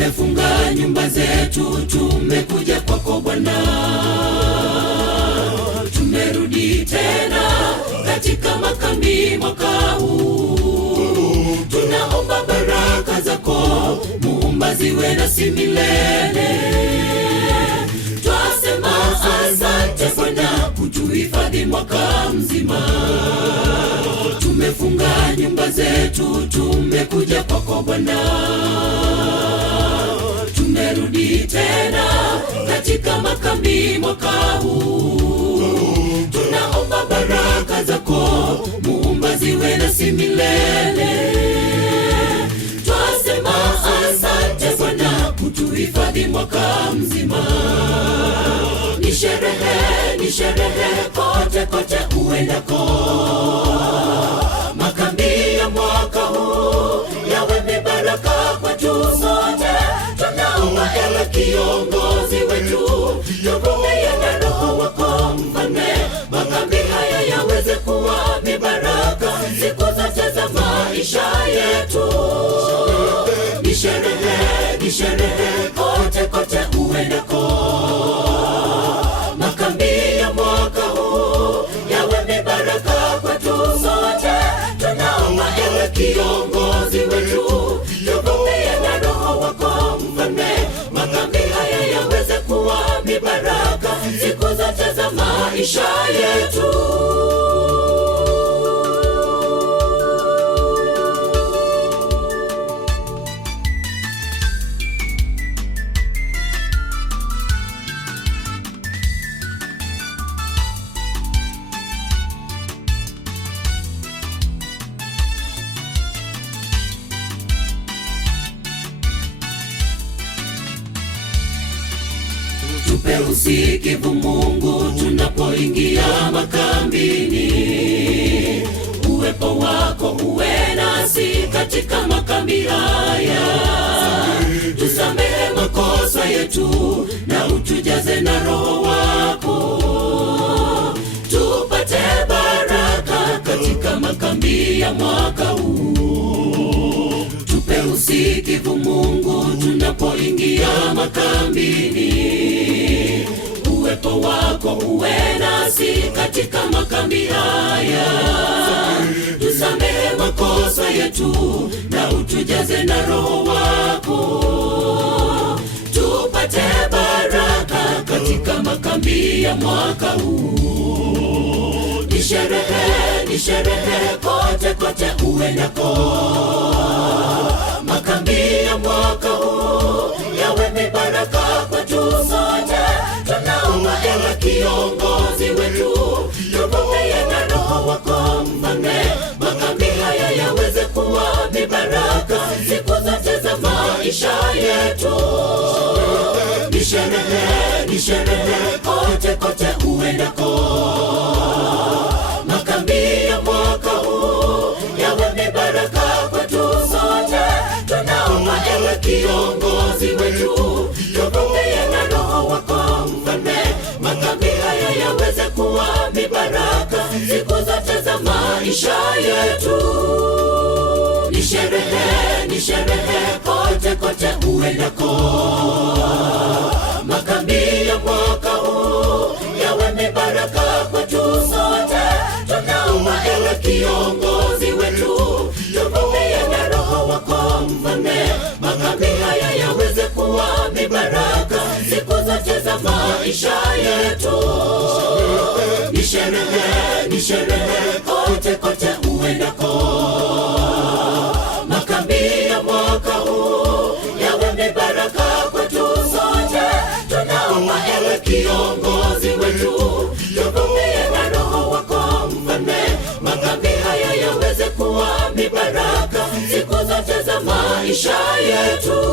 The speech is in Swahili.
Tumefunga nyumba zetu, tumekuja kwako Bwana. Tumerudi tena katika makambi mwaka huu. Tunaomba baraka zako Muumba ziwe nasi milele. Twasema asante Bwana kutuhifadhi mwaka mzima. Tumefunga nyumba zetu, tumekuja kwako Bwana. Tumerudi tena katika makambi mwaka huu. Tunaomba baraka zako Muumba ziwe nasi milele. Twasema asante Bwana kutuhifadhi mwaka mzima. Ni sherehe kote kote uendako. Makambi ya mwaka huu yawe mibaraka kwetu sote. Tunaomba ewe kiongozi wetu, tuvumilie na Roho wako Mfalme. Makambi haya yaweze kuwa mibaraka siku zote za maisha yetu. Ni sherehe kote kote uendako. Makambi ya mwaka huu yawe mibaraka kwetu sote. Tunaomba ewe kiongozi wetu, tuvumilie na Roho wako Mfalme. Makambi haya yaweze kuwa mibaraka siku zote za maisha yetu. Tupe usikivu Mungu tunapoingia makambini. Uwepo wako uwe nasi katika makambi haya. Tusamehe makosa yetu na utujaze na Roho wako. Tupate baraka katika makambi ya mwaka huu. Tupe usikivu Mungu tunapoingia makambini. Uwepo wako uwe nasi katika makambi haya. Tusamehe makosa yetu na utujaze na Roho wako. Tupate baraka katika makambi ya mwaka huu. Ni sherehe kote kote uendako. Makambi ya mwaka huu yawe mibaraka kwetu sote. Tunaomba ewe kiongozi wetu, tuvumilie na Roho wako Mfalme. Makambi haya yaweze kuwa mibaraka siku zote za maisha yetu. Ni sherehe kote kote uendako. Makambi ya mwaka huu yawe mibaraka kwetu sote. Tunaomba ewe kiongozi wetu, tuvumilie na Roho wako Mfalme. Makambi haya yaweze kuwa mibaraka siku zote za maisha yetu. Ni sherehe kote kote uendako. Makambi ya mwaka huu yawe mibaraka kwetu sote. Tunaomba ewe kiongozi wetu, tuvumilie na Roho wako Mfalme. Makambi haya yaweze kuwa mibaraka siku zote za maisha yetu. Ni sherehe kote kote uendako. Makambi ya mwaka huu yawe mibaraka kwetu sote. Tunaomba ewe kiongozi wetu, tuvumilie na Roho wako Mfalme. Makambi haya yaweze kuwa mibaraka siku zote za maisha yetu.